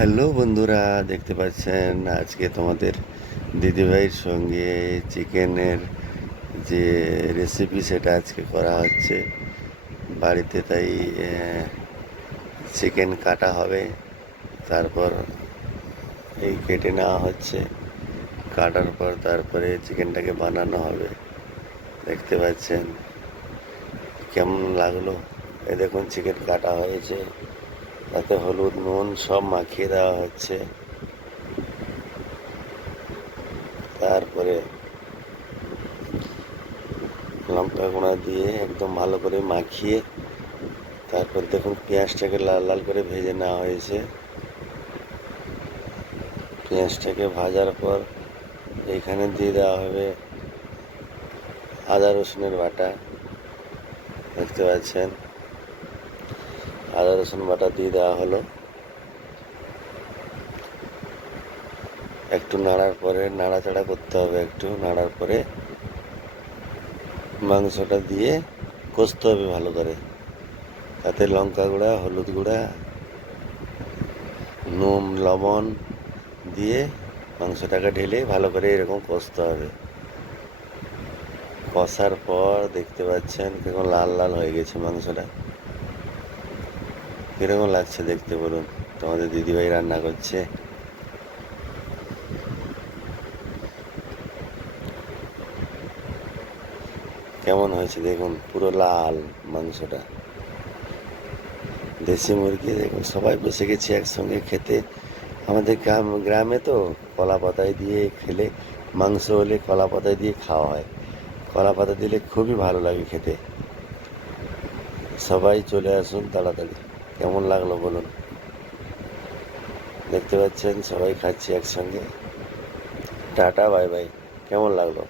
Hello বন্ধুরা, দেখতে পাচ্ছেন আজকে তোমাদের দিদিভাইয়ের সঙ্গে চিকেনের যে রেসিপি সেটা আজকে করা হচ্ছে বাড়িতে। তাই চিকেন কাটা হবে, তারপর এই কেটে নেওয়া হচ্ছে, কাটার পর তারপরে চিকেনটাকে বানানো হবে। দেখতে পাচ্ছেন কেমন লাগলো। এই দেখুন চিকেন কাটা হয়েছে, তাতে হলুদ নুন সব মাখিয়ে দেওয়া হচ্ছে। তারপরে লঙ্কা গুঁড়া দিয়ে একদম ভালো করে মাখিয়ে তারপর দেখুন পেঁয়াজটাকে লাল লাল করে ভেজে নেওয়া হয়েছে। পেঁয়াজটাকে ভাজার পর এইখানে দিয়ে দেওয়া হবে আদা রসুনের বাটা। দেখতে পাচ্ছেন আদা রসুন বাটা দিয়ে দেওয়া হলো। একটু নাড়ার পরে নাড়াচাড়া করতে হবে, একটু নাড়ার পরে মাংসটা দিয়ে কষতে হবে ভালো করে। তাতে লঙ্কা গুঁড়া, হলুদ গুঁড়া, নুন, লবণ দিয়ে মাংসটাকে ঢেলে ভালো করে এরকম কষতে হবে। কষার পর দেখতে পাচ্ছেন কিরকম লাল লাল হয়ে গেছে মাংসটা। কিরকম লাগছে দেখতে বলুন, তোমাদের দিদিভাই রান্না করছে। কেমন হয়েছে দেখুন, পুরো লাল মাংসটা। দেশি মুরগি দেখুন, সবাই বসে গেছি একসঙ্গে খেতে। আমাদের গ্রামে তো কলা পাতায় দিয়ে খেলে, মাংস হলে কলা পাতায় দিয়ে খাওয়া হয়। কলা পাতা দিলে খুবই ভালো লাগে খেতে। সবাই চলে আসুন তাড়াতাড়ি। কেমন লাগলো বলুন। দেখতে পাচ্ছেন সবাই খাচ্ছি একসঙ্গে। Tata, bye bye. কেমন লাগলো?